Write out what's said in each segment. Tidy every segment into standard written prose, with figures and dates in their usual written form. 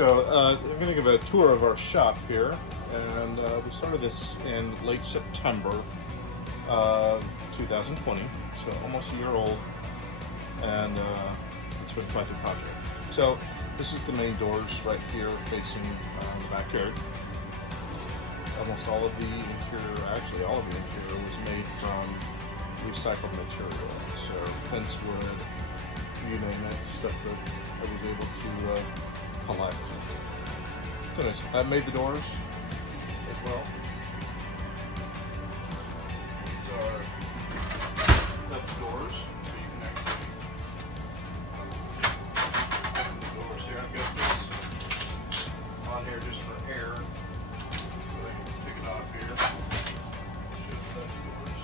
So I'm going to give a tour of our shop here, and we started this in late September 2020, so almost a year old, and it's been quite a project. So this is the main doors right here facing the backyard. Almost all of the interior, actually all of the interior, was made from recycled material. So fence wood, you name it, stuff that I was able to collect. So anyways, I made the doors as well. These are Dutch doors, so you can actually the doors here. I've got this on here just for air. So I can take it off here. Show the Dutch doors.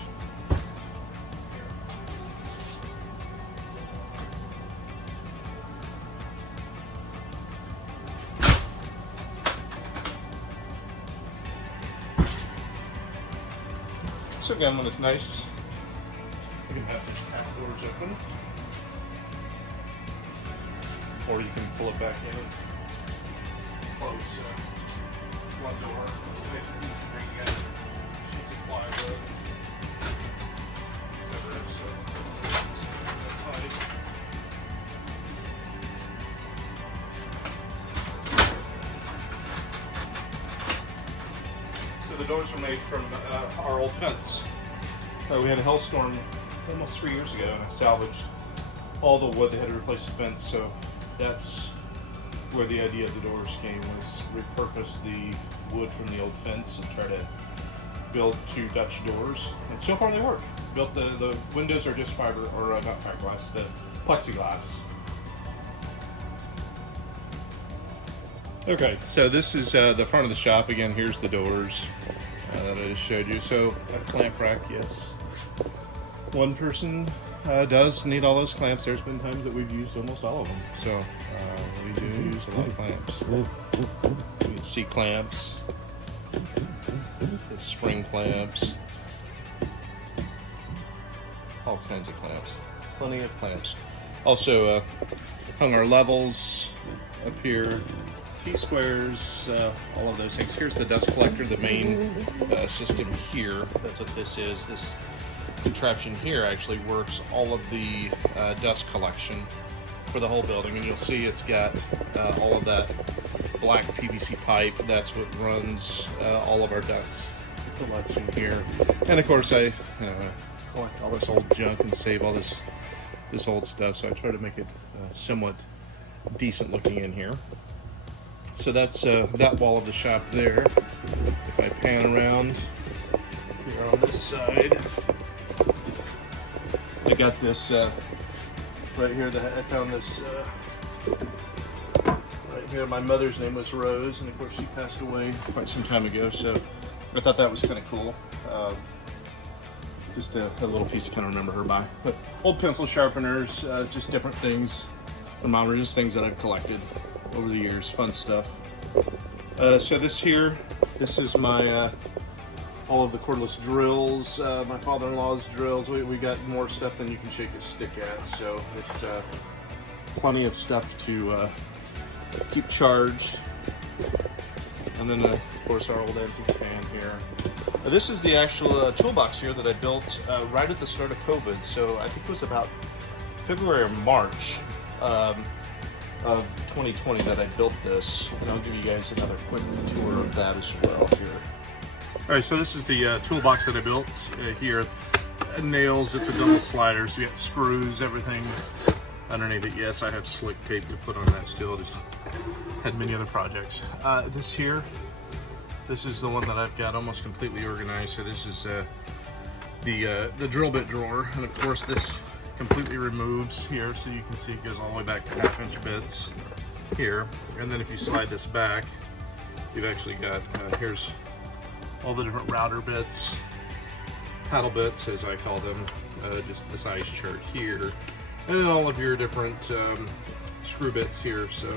So again, when it's nice, you can have these half doors open, or you can pull it back in and close one door. It makes it easy to bring together sheets of plywood. So the doors are made from our old fence. We had a hailstorm almost 3 years ago, and I salvaged all the wood. They had to replace the fence, so that's where the idea of the doors came, was repurpose the wood from the old fence and try to build 2 Dutch doors. And so far they work. Built the windows are just fiber, or not fiberglass, the plexiglass. Okay, so this is the front of the shop. Again, here's the doors that I just showed you. So a clamp rack, yes. One person does need all those clamps. There's been times that we've used almost all of them. So we do use a lot of clamps. You can see clamps, the spring clamps, all kinds of clamps. Plenty of clamps. Also hung our levels up here. T-squares, all of those things. Here's the dust collector, the main system here. That's what this is. This contraption here actually works all of the dust collection for the whole building, and you'll see it's got all of that black PVC pipe. That's what runs all of our dust collection here. And of course I collect all this old junk and save all this old stuff, so I try to make it somewhat decent looking in here. So that's that wall of the shop there. If I pan around here on this side, I got this right here. I found this right here. My mother's name was Rose, and of course she passed away quite some time ago. So I thought that was kind of cool. Just a little piece to kind of remember her by. But old pencil sharpeners, just different things. And mom are just things that I've collected over the years, fun stuff. So this is my all of the cordless drills, my father-in-law's drills. We got more stuff than you can shake a stick at, so it's plenty of stuff to keep charged. And then of course our old antique fan here. This is the actual toolbox here that I built right at the start of COVID, so I think it was about February or March of 2020 that I built this, and I'll give you guys another quick tour of that as well here. All right, so this is the toolbox that I built here. Nails, it's a double slider, so you got screws, everything underneath it. Yes, I have slick tape to put on that still. Just had many other projects. This is the one that I've got almost completely organized. So this is the drill bit drawer, and of course this completely removes here, so you can see it goes all the way back to 1/2-inch bits here. And then if you slide this back, you've actually got here's all the different router bits, paddle bits as I call them, just the size chart here, and then all of your different screw bits here. So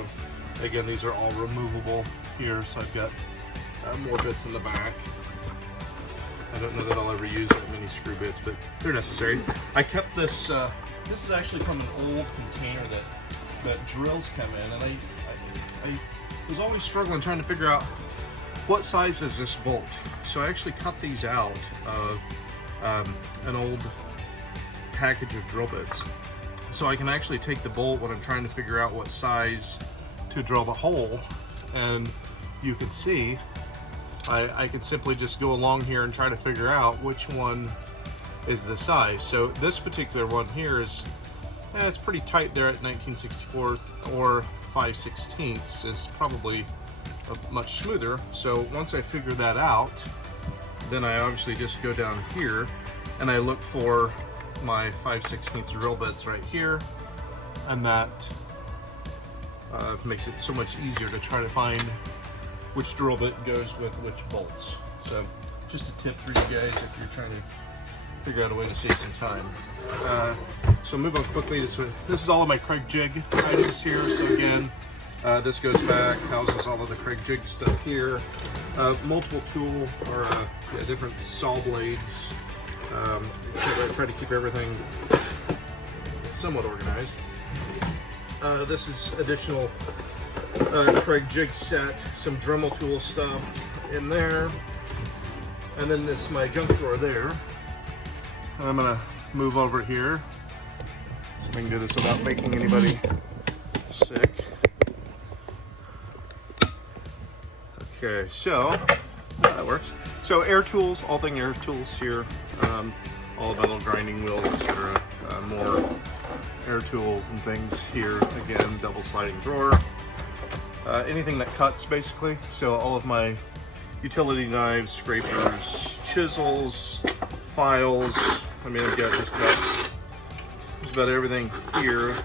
again, these are all removable here, so I've got more bits in the back. I don't know that I'll ever use that many screw bits, but they're necessary. I kept this, this is actually from an old container that drills come in, and I was always struggling trying to figure out what size is this bolt. So I actually cut these out of an old package of drill bits. So I can actually take the bolt when I'm trying to figure out what size to drill the hole, and you can see I can simply just go along here and try to figure out which one is the size. So this particular one here is, it's pretty tight there at 19/64 or 5/16 is probably much smoother. So once I figure that out, then I obviously just go down here and I look for my 5/16 drill bits right here, and that makes it so much easier to try to find which drill bit goes with which bolts. So just a tip for you guys if you're trying to figure out a way to save some time. So move on quickly. This is all of my Craig jig items here. So again, this goes back, houses all of the Craig jig stuff here. Multiple tool or different saw blades. So I try to keep everything somewhat organized. This is additional Craig jig set, some Dremel tool stuff in there, and then this my junk drawer there. I'm gonna move over here so we can do this without making anybody sick. Okay, so that works. So air tools, all thing air tools here, all the metal grinding wheels, etc. More air tools and things here. Again, double sliding drawer. Anything that cuts, basically. So all of my utility knives, scrapers, chisels, files. I mean, I've got just about everything here.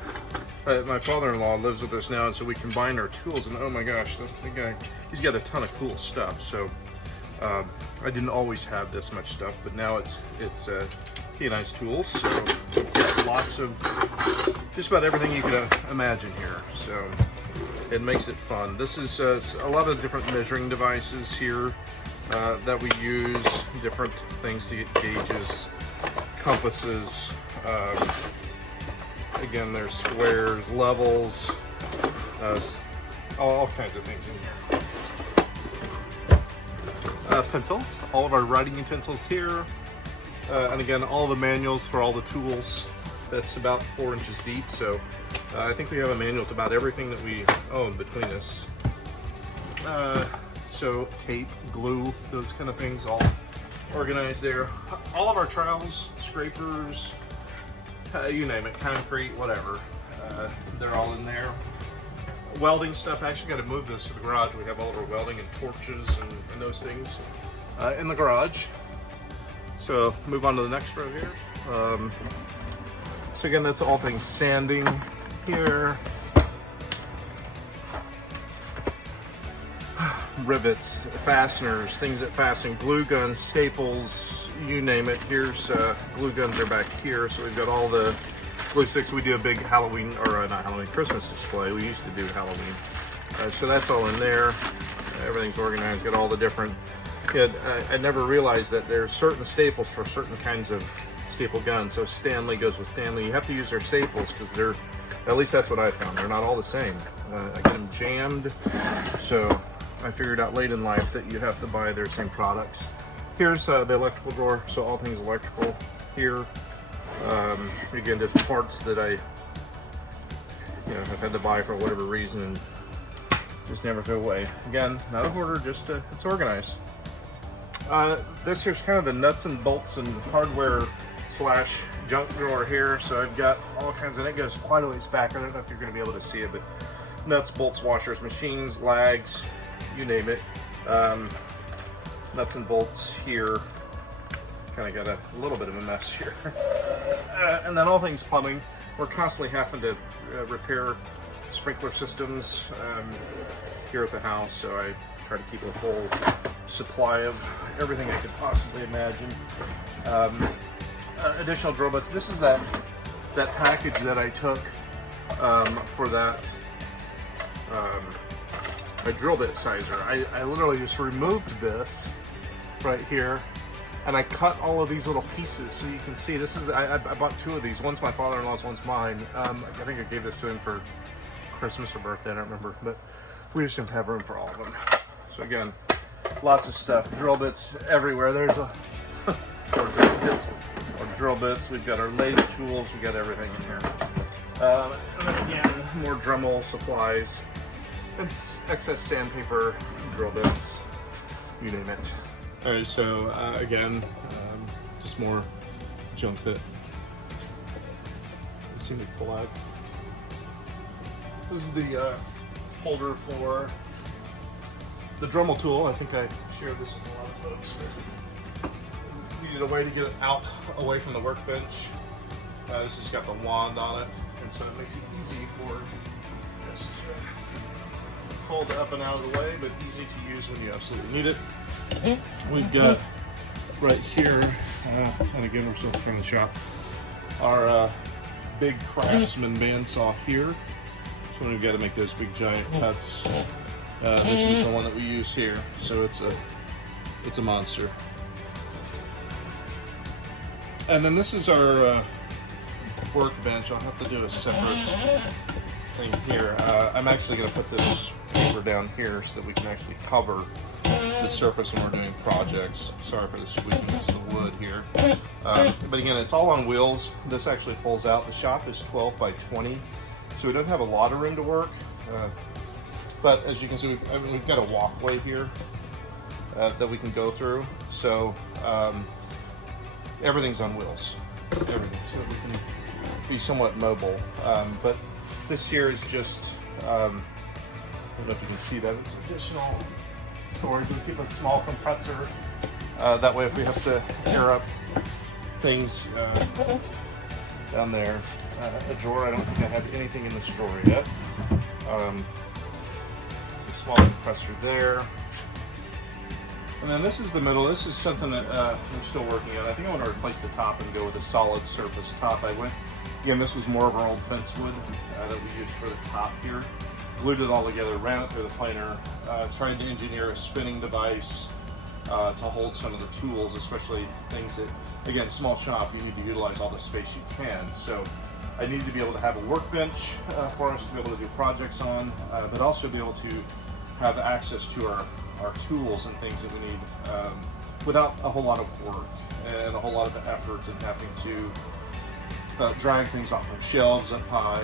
My father-in-law lives with us now, and so we combine our tools, and oh my gosh, the guy, he's got a ton of cool stuff. So I didn't always have this much stuff, but now it's he and I's tools. So we've got lots of just about everything you could imagine here. So it makes it fun. This is a lot of different measuring devices here that we use, different things to get gauges, compasses. Again, there's squares, levels, all kinds of things in here. Pencils, all of our writing utensils here. And again, all the manuals for all the tools. That's about 4 inches deep, so I think we have a manual to about everything that we own between us. So tape, glue, those kind of things, all organized there. All of our trowels, scrapers, you name it, concrete, whatever, they're all in there. Welding stuff, I actually got to move this to the garage. We have all of our welding and torches and those things in the garage. So move on to the next row here. So again, that's all things sanding here. Rivets, fasteners, things that fasten, glue guns, staples, you name it. Here's glue guns are back here. So we've got all the glue sticks. We do a big Halloween, or not Halloween, Christmas display. We used to do Halloween. So that's all in there. Everything's organized, got all the different, I never realized that there's certain staples for certain kinds of staple guns. So Stanley goes with Stanley. You have to use their staples because they're, at least that's what I found, they're not all the same. I get them jammed, so I figured out late in life that you have to buy their same products. Here's the electrical drawer, so all things electrical here. Again, just parts that I have had to buy for whatever reason and just never go away. Again, not a hoarder, just it's organized. This here's kind of the nuts and bolts and hardware slash junk drawer here. So I've got all kinds, and it goes quite a ways back. I don't know if you're going to be able to see it, but nuts, bolts, washers, machines, lags, you name it. Nuts and bolts here. Kind of got a little bit of a mess here. And then all things plumbing. We're constantly having to repair sprinkler systems here at the house, so I try to keep a full supply of everything I could possibly imagine. Additional drill bits. This is that package that I took for that a drill bit sizer. I literally just removed this right here, and I cut all of these little pieces so you can see. This is I bought 2 of these. One's my father-in-law's, one's mine. I think I gave this to him for Christmas or birthday, I don't remember. But we just don't have room for all of them. So again, lots of stuff, drill bits everywhere. There's a or drill bits. We've got our lathe tools. We got everything in here. And then again, more Dremel supplies. It's excess sandpaper, drill bits, you name it. All right, so again, just more junk that I seem to pull out. This is the holder for the Dremel tool. I think I shared this with a lot of folks. Needed a way to get it out away from the workbench. This has got the wand on it, and so it makes it easy for this to fold up and out of the way, but easy to use when you absolutely need it. We've got right here, and again we're still from the shop, our big Craftsman bandsaw here. So when we've got to make those big giant cuts, this is the one that we use here. So it's a monster. And then this is our workbench. I'll have to do a separate thing here. I'm actually going to put this paper down here so that we can actually cover the surface when we're doing projects. Sorry for the squeaking, it's the wood here. But again, it's all on wheels. This actually pulls out. The shop is 12 by 20, so we don't have a lot of room to work. But as you can see, we've got a walkway here that we can go through. So everything's on wheels, everything, so that we can be somewhat mobile. But this here is just, I don't know if you can see that, it's additional storage. We keep a small compressor. That way if we have to air up things down there. A drawer, I don't think I have anything in this drawer yet. A small compressor there. And then this is the middle. This is something that I'm still working on. I think I want to replace the top and go with a solid surface top. Again, this was more of our old fence wood that we used for the top here. Glued it all together, ran it through the planer, tried to engineer a spinning device to hold some of the tools, especially things that, again, small shop, you need to utilize all the space you can. So I need to be able to have a workbench for us to be able to do projects on, but also be able to have access to our tools and things that we need without a whole lot of work and a whole lot of effort and having to drag things off of shelves up high,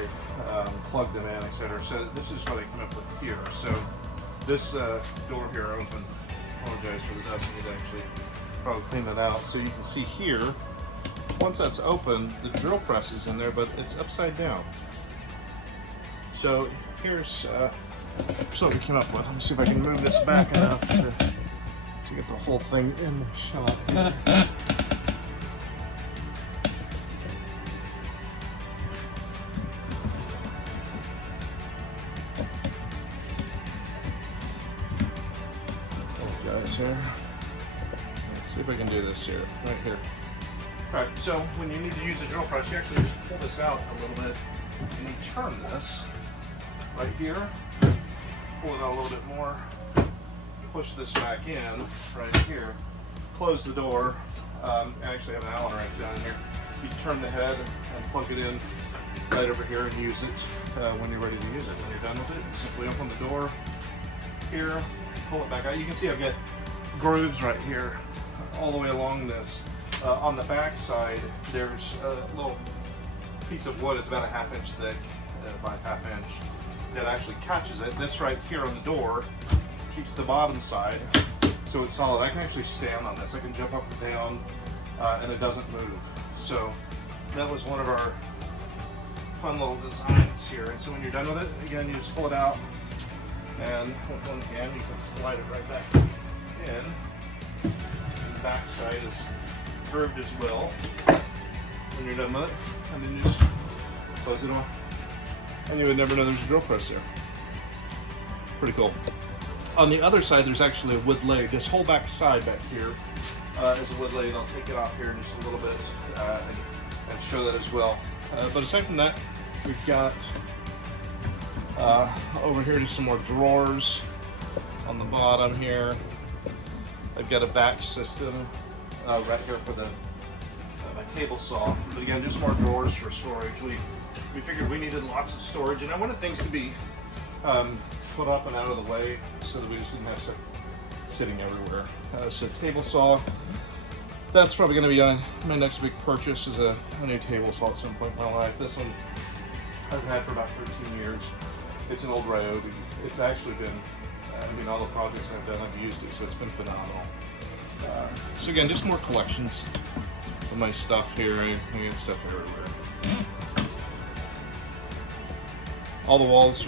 plug them in, etc. So this is what I came up with here. So this door here open. Apologize for the dust. I need to actually probably clean that out. So you can see here, once that's open, the drill press is in there, but it's upside down. So here's what we came up with. Let me see if I can move this back enough to get the whole thing in the shot here. Here. Let's see if I can do this here, right here. All right, so when you need to use a drill press, you actually just pull this out a little bit and you turn this right here, pull it out a little bit more, push this back in right here, close the door. I actually have an Allen wrench down here. You turn the head and plug it in right over here and use it when you're ready to use it. When you're done with it, you simply open the door here, pull it back out. You can see I've got grooves right here all the way along this. On the back side, there's a little piece of wood. It's about a 1/2 inch thick by 1/2 inch that actually catches it. This right here on the door keeps the bottom side so it's solid. I can actually stand on this. I can jump up and down and it doesn't move. So that was one of our fun little designs here. And so when you're done with it, again, you just pull it out, and with one hand you can slide it right back in. The back side is grooved as well when you're done with it, and then you just close it on, and you would never know there's a drill press there. Pretty cool. On the other side, there's actually a wood lathe. This whole back side back here is a wood lathe. I'll take it off here in just a little bit and show that as well. But aside from that, we've got over here just some more drawers on the bottom here. I've got a back system right here for my table saw. But again, just more drawers for storage. We figured we needed lots of storage, and I wanted things to be put up and out of the way so that we just didn't have stuff sitting everywhere. So table saw, that's probably going to be my next big purchase, is a new table saw at some point in my life. This one I've had for about 13 years. It's an old Ryobi. It's actually been, I mean, all the projects I've done, I've used it, so it's been phenomenal. So again, just more collections of my stuff here. I get stuff everywhere. All the walls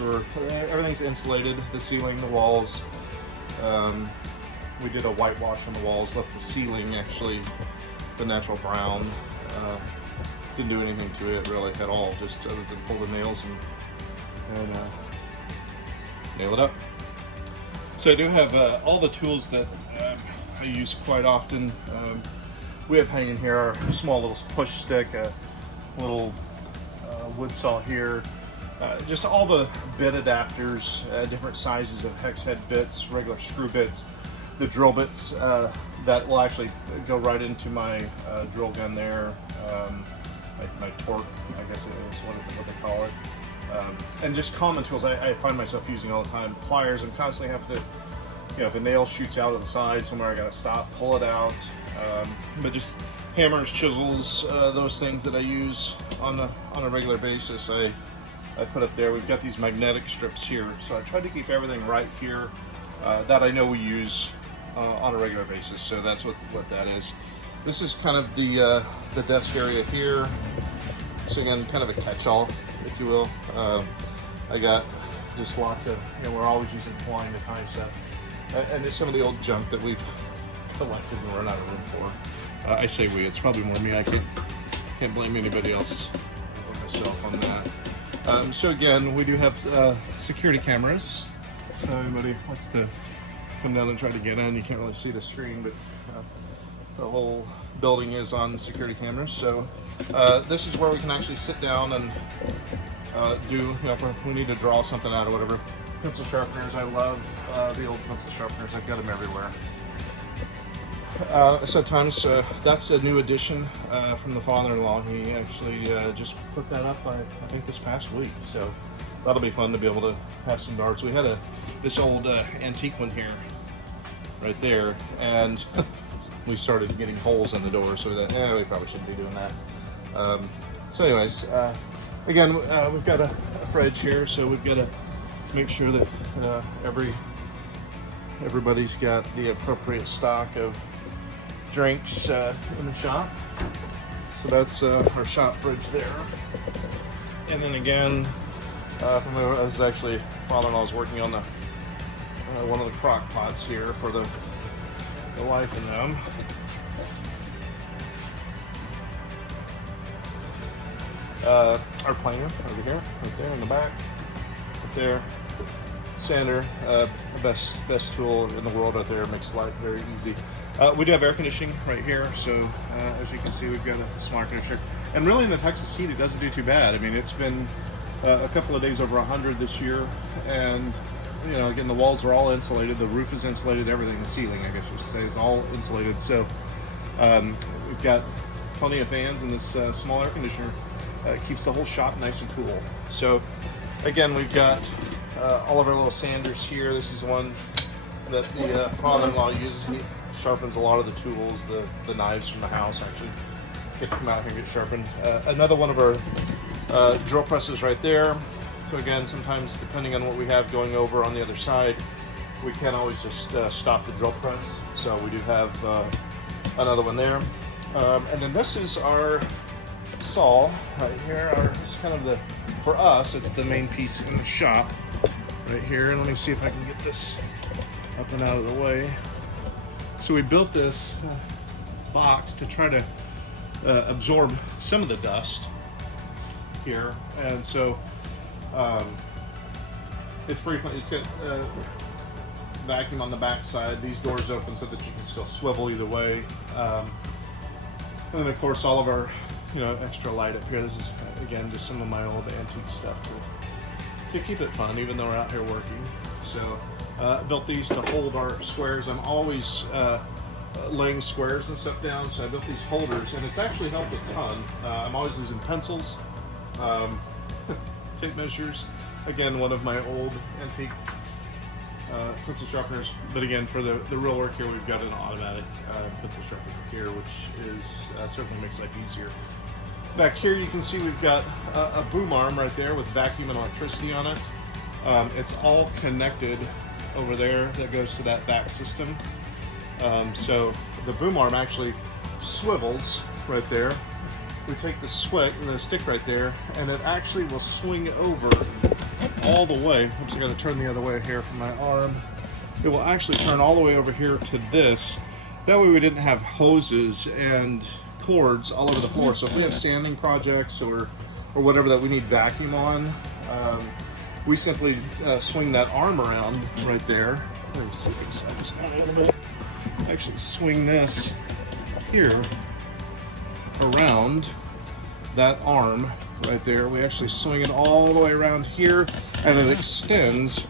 everything's insulated, the ceiling, the walls. We did a whitewash on the walls, left the ceiling actually the natural brown. Didn't do anything to it really at all, just other than pull the nails and nail it up. So I do have all the tools that I use quite often. We have hanging here our small little push stick, a little wood saw here, just all the bit adapters, different sizes of hex head bits, regular screw bits, the drill bits that will actually go right into my drill gun there, my torque, I guess it is what they call it. And just common tools I find myself using all the time. Pliers, I'm constantly have to, if a nail shoots out of the side somewhere, I gotta stop, pull it out. But just hammers, chisels, those things that I use on a regular basis, I put up there. We've got these magnetic strips here, so I tried to keep everything right here that I know we use on a regular basis. So that's what that is. This is kind of the desk area here. So again, kind of a catch-all, if you will. I got just lots of, we're always using twine to tie stuff. And there's some of the old junk that we've collected and run out of room for. I say we, it's probably more me. I can't blame anybody else or myself on that. So again, we do have security cameras. So everybody wants to come down and try to get in. You can't really see the screen, but the whole building is on security cameras. So this is where we can actually sit down and do, if we need to draw something out or whatever. Pencil sharpeners, I love the old pencil sharpeners. I've got them everywhere. Sometimes that's a new addition from the father-in-law. He actually just put that up, I think, this past week. So that'll be fun to be able to have some darts. We had this old antique one here, right there, and we started getting holes in the door, so that we probably shouldn't be doing that. So anyways, again, we've got a fridge here, so we've got to make sure that everybody's got the appropriate stock of drinks in the shop. So that's our shop fridge there. And then again, as actually father-in-law's working on one of the crock pots here for the wife and them. Our planer over here, right there in the back, right there. Sander, the best tool in the world out there, makes life very easy. We do have air conditioning right here, so as you can see, we've got a smart conditioner. And really in the Texas heat, it doesn't do too bad. I mean, it's been a couple of days over 100 this year, and again, the walls are all insulated, the roof is insulated, everything, the ceiling, I guess you should say, is all insulated. So we've got plenty of fans, and this small air conditioner keeps the whole shop nice and cool. So again, we've got all of our little sanders here. This is one that the father-in-law uses. He sharpens a lot of the tools, the knives from the house actually get to come out here and get sharpened. Another one of our drill presses right there. So again, sometimes depending on what we have going over on the other side, we can't always just stop the drill press. So we do have another one there. And then this is our saw right here. This is kind of for us, it's the main piece in the shop right here. And let me see if I can get this up and out of the way. So we built this box to try to absorb some of the dust here, and so it's pretty fun. It's got vacuum on the back side. These doors open so that you can still swivel either way. And then of course all of our extra light up here. This is again just some of my old antique stuff to keep it fun, even though we're out here working. So built these to hold our squares. I'm always laying squares and stuff down, so I built these holders, and it's actually helped a ton. I'm always using pencils, tape measures. Again, one of my old antique pencil sharpeners, but again, for the real work here, we've got an automatic pencil sharpener here, which is certainly makes life easier. Back here, you can see we've got a boom arm right there with vacuum and electricity on it. It's all connected over there. That goes to that back system. So the boom arm actually swivels right there. We take the stick right there, and it actually will swing over all the way. Oops, I got to turn the other way here for my arm. It will actually turn all the way over here to this. That way we didn't have hoses and cords all over the floor. So if we have sanding projects or whatever that we need vacuum on, we simply swing that arm around right there. Let me see if I can slide this down a little bit. Actually swing this here around that arm right there. We actually swing it all the way around here, and it extends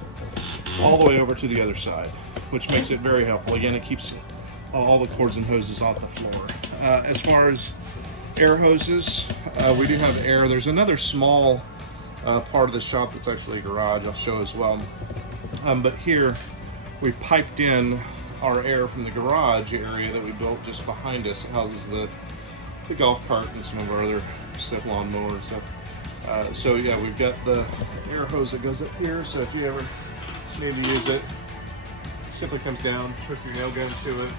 all the way over to the other side, which makes it very helpful. Again, it keeps all the cords and hoses off the floor. As far as air hoses, we do have air. There's another small part of the shop that's actually a garage I'll show as well. But here we piped in our air from the garage area that we built just behind us. It houses the golf cart and some of our other stuff, lawnmower and stuff. So yeah, we've got the air hose that goes up here. So if you ever need to use it, simply comes down, hook your nail gun to it.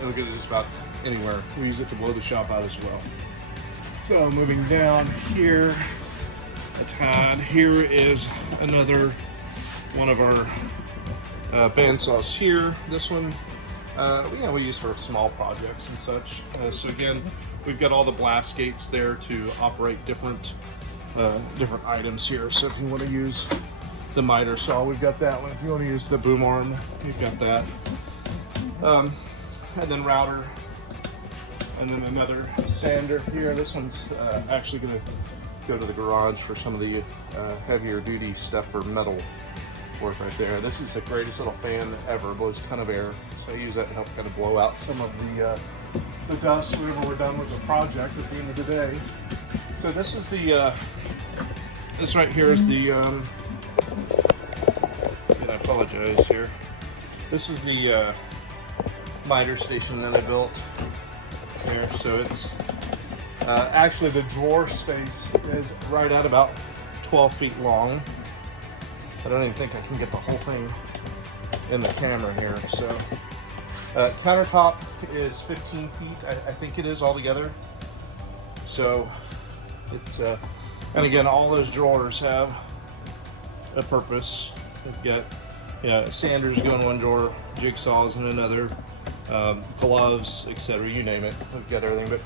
It'll get it just about anywhere. We use it to blow the shop out as well. So moving down here a tad, here is another one of our bandsaws here. This one we use for small projects and such. So again, we've got all the blast gates there to operate different items here. So if you want to use the miter saw, we've got that one. If you want to use the boom arm, you've got that. And then router, and then another sander here. This one's actually going to go to the garage for some of the heavier duty stuff for metal work right there. This is the greatest little fan ever. It blows a ton of air, so I use that to help kind of blow out some of the dust whenever we're done with the project at the end of the day. So this is the this right here is the and I apologize here. This is the miter station that I built here. So it's actually the drawer space is right at about 12 feet long. I don't even think I can get the whole thing in the camera here. So countertop is 15 feet, I think it is altogether. So it's and again, all those drawers have a purpose. They've got sanders go in one drawer, jigsaws in another, gloves, etc. You name it. We've got everything.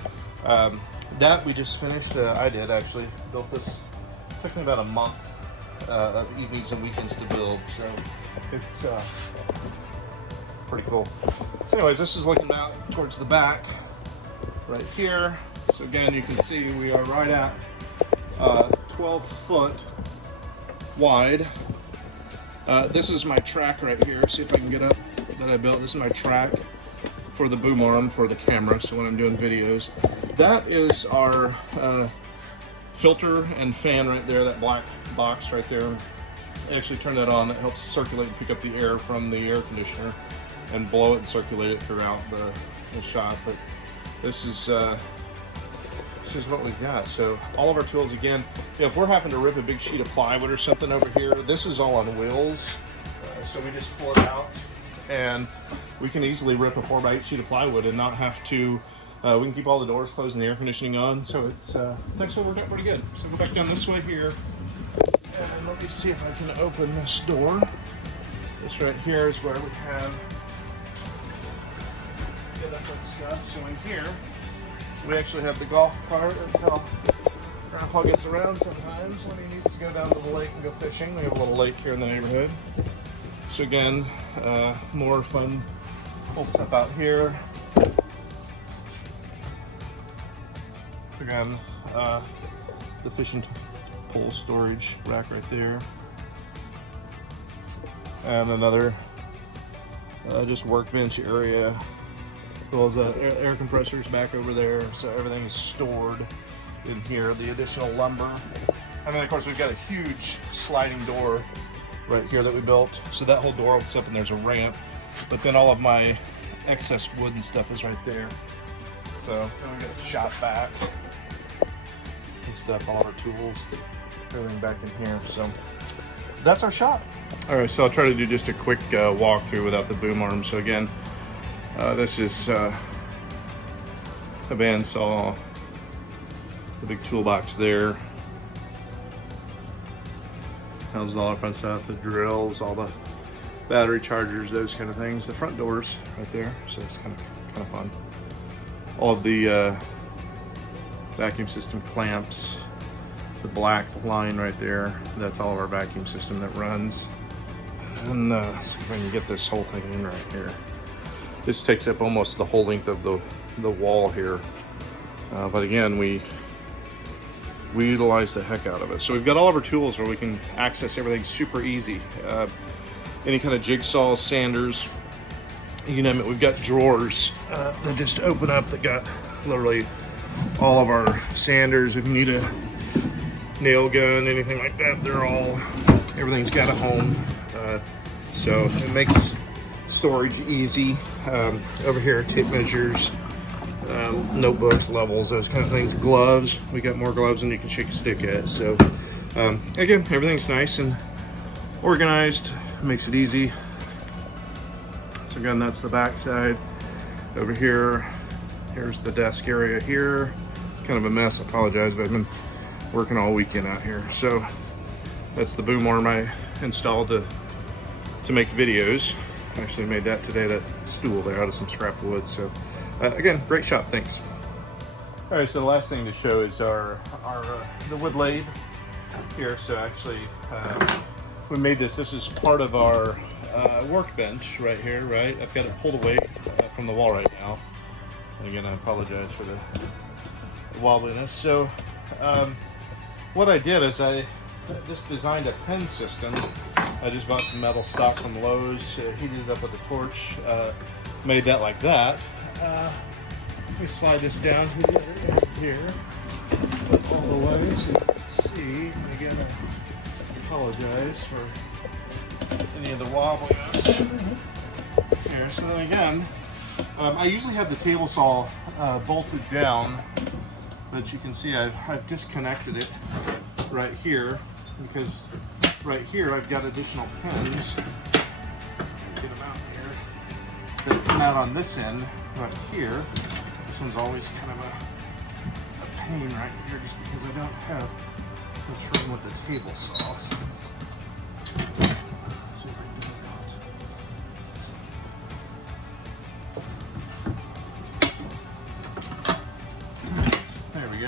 But that we just finished. I did actually built this. Took me about a month of evenings and weekends to build. So it's pretty cool. So anyways, this is looking out towards the back right here. So again, you can see we are right at 12 foot wide. This is my track right here. See if I can get up that I built. This is my track for the boom arm for the camera. So when I'm doing videos, that is our filter and fan right there, that black box right there. I actually turn that on. It helps circulate and pick up the air from the air conditioner and blow it and circulate it throughout the shop. But this is what we've got. So all of our tools, again, if we're having to rip a big sheet of plywood or something over here, this is all on wheels. So we just pull it out and we can easily rip a 4x8 sheet of plywood and not have to, we can keep all the doors closed and the air conditioning on. So it's actually worked out pretty good. So go back down this way here. And let me see if I can open this door. This right here is where we have the different stuff. So in here, we actually have the golf cart. That's how Grandpa gets around sometimes when he needs to go down to the lake and go fishing. We have a little lake here in the neighborhood. So again, more fun, cool stuff out here. Again, the fishing pole storage rack right there. And another just workbench area. As well as air compressors back over there, so everything's stored in here. The additional lumber, and then of course we've got a huge sliding door right here that we built. So that whole door opens up and there's a ramp, but then all of my excess wood and stuff is right there. So then we got a shop back and stuff, all of our tools, everything back in here. So that's our shop. All right, so I'll try to do just a quick walkthrough without the boom arm. So again, this is a bandsaw, the big toolbox there. Houses all our fun stuff, the drills, all the battery chargers, those kind of things. The front doors right there, so it's kind of fun. All of the vacuum system clamps, the black line right there, that's all of our vacuum system that runs. And see if I can get this whole thing in right here. This takes up almost the whole length of the wall here. But again, we utilize the heck out of it. So we've got all of our tools where we can access everything super easy. Any kind of jigsaws, sanders, you name it. We've got drawers that just open up that got literally all of our sanders. If you need a nail gun, anything like that, everything's got a home. So it makes storage easy. Over here, tape measures, notebooks, levels, those kind of things. Gloves, we got more gloves than you can shake a stick at. So again, everything's nice and organized, makes it easy. So again, that's the back side. Over here, here's the desk area here. Kind of a mess, I apologize, but I've been working all weekend out here. So that's the boom arm I installed to make videos. I actually made that today, that stool there, out of some scrap wood. So again, great shop, thanks. All right, so the last thing to show is the wood lathe here. So actually, we made this is part of our workbench right here, right? I've got it pulled away from the wall right now. And again, I apologize for the wobbliness. So what I did is I just designed a pen system. I just bought some metal stock from Lowe's, heated it up with a torch, made that like that. Let me slide this down here all the way so you can see. And again, I apologize for any of the wobbliness here. So then again, I usually have the table saw bolted down, but you can see I've disconnected it right here, because right here I've got additional pins. Get them out here. That come out on this end right here. This one's always kind of a pain right here, just because I don't have much room with the table saw. Let's see if I can get it out. There we go.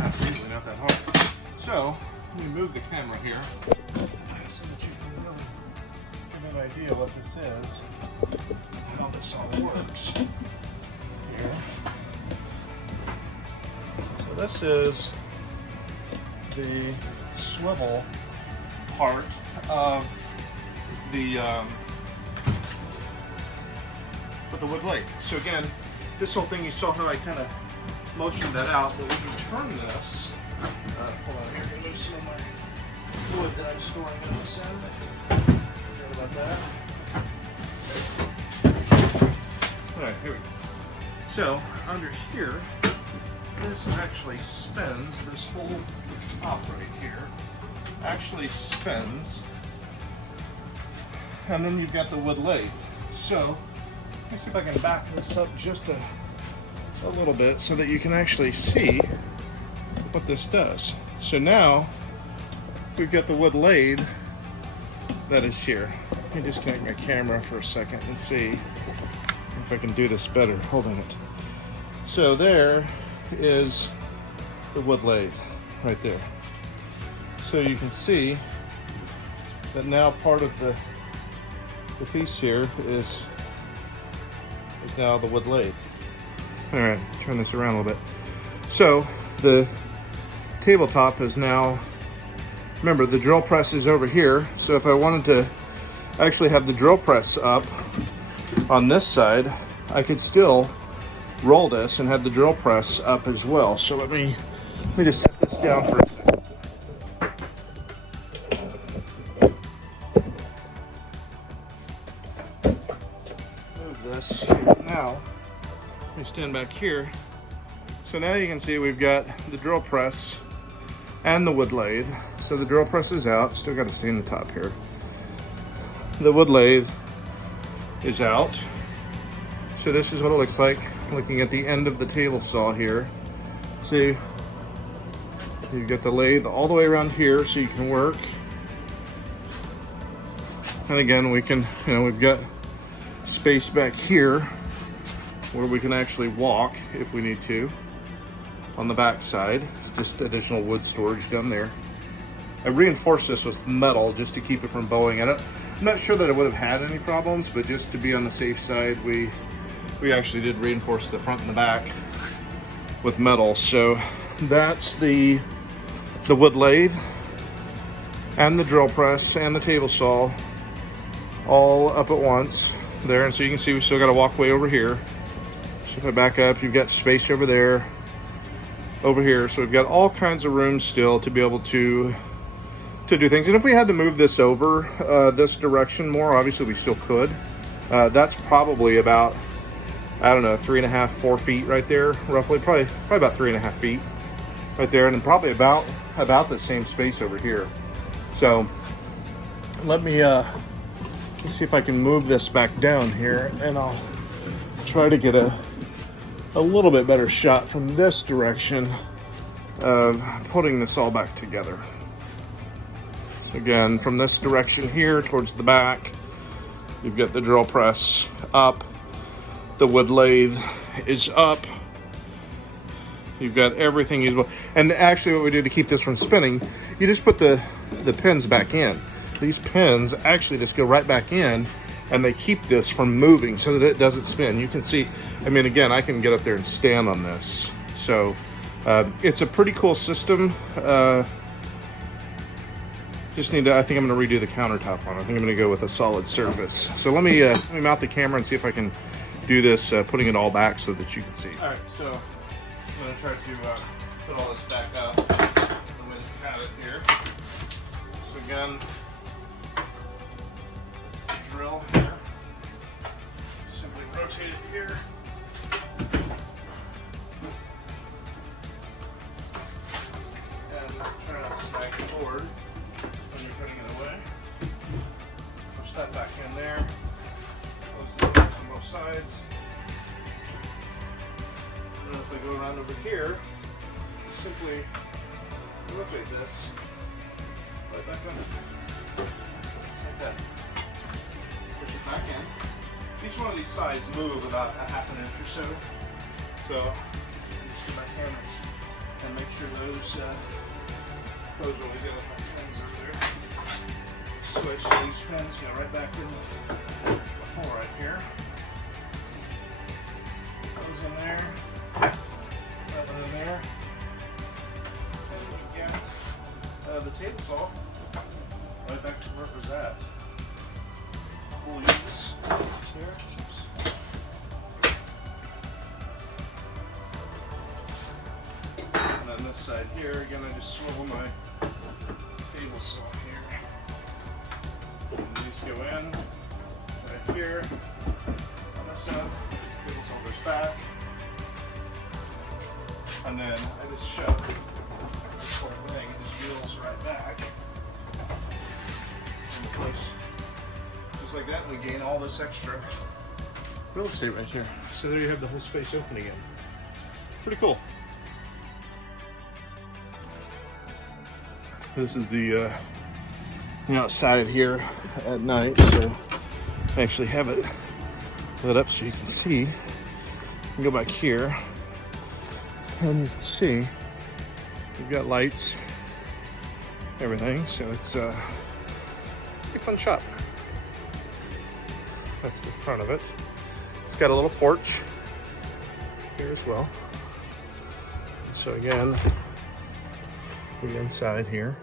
That's usually not that hard. So let me move the camera here so that you can really get an idea what this is, how this all works here. So this is the swivel part of the wood lathe. So again, this whole thing, you saw how I kind of motioned that out, but we can turn this. Hold on here, I'm going to move some of my wood that I'm storing in this end. Forget about that. Alright, here we go. So, under here, this actually spins, this whole top right here actually spins, and then you've got the wood lathe. So, let me see if I can back this up just a little bit so that you can actually see what this does. So now we've got the wood lathe that is here. Let me disconnect my camera for a second and see if I can do this better holding it. So there is the wood lathe right there. So you can see that now part of the piece here is now the wood lathe. All right, turn this around a little bit. So the tabletop is now, remember the drill press is over here. So if I wanted to actually have the drill press up on this side, I could still roll this and have the drill press up as well. So let me just set this down for a second. this. Now, let me stand back here. So now you can see we've got the drill press and the wood lathe. So the drill press is out, still got to see in the top here. The wood lathe is out. So this is what it looks like looking at the end of the table saw here. See, you've got the lathe all the way around here so you can work. And again, we can, we've got space back here where we can actually walk if we need to. On the back side, it's just additional wood storage down there. I reinforced this with metal just to keep it from bowing. I'm not sure that it would have had any problems, but just to be on the safe side, we actually did reinforce the front and the back with metal. So that's the wood lathe and the drill press and the table saw all up at once there. And so you can see we still got a walkway over here. So if I back up, you've got space over there, over here. So we've got all kinds of room still to be able to do things. And if we had to move this over this direction more, obviously we still could. That's probably about, I don't know, 3.5, 4 feet right there, roughly, probably about 3.5 feet right there, and then probably about the same space over here. So let me see if I can move this back down here, and I'll try to get a little bit better shot from this direction of putting this all back together. So again, from this direction here towards the back, you've got the drill press up, the wood lathe is up, you've got everything usable. And actually what we do to keep this from spinning, you just put the pins back in. These pins actually just go right back in, and they keep this from moving so that it doesn't spin. You can see, I mean, again, I can get up there and stand on this. So it's a pretty cool system. Just need to, I think I'm gonna redo the countertop on it. I think I'm gonna go with a solid surface. So let me mount the camera and see if I can do this, putting it all back so that you can see. All right, so I'm gonna try to put all this back up. I'm gonna have it here. So again, drill here. Simply rotate it here. And try not to snag the board when you're putting it away. Push that back in there. Close the doors on both sides. And then if I go around over here, simply rotate this right back under. Just like that. Push it back in. Each one of these sides move about a ½ inch or so. So just get my camera and make sure those goes really good with my pins over there. Switch these pins, go right back in the hole right here. Those in there. That one in there. And again, the table saw right back to where it was at. We'll use here. And then this side here, again, I just swivel my table saw here. And these go in right here. On this side, table saw goes back. And then I just shove this whole thing, it just wheels right back in place. Just like that, we gain all this extra real estate right here. So there you have the whole space open again. Pretty cool. This is the outside here at night, so I actually have it lit up so you can see. You can go back here and see we've got lights, everything, so it's a pretty fun shop. That's the front of it. It's got a little porch here as well. So again, the inside here.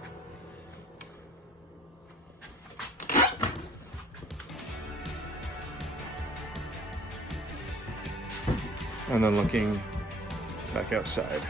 And then looking back outside.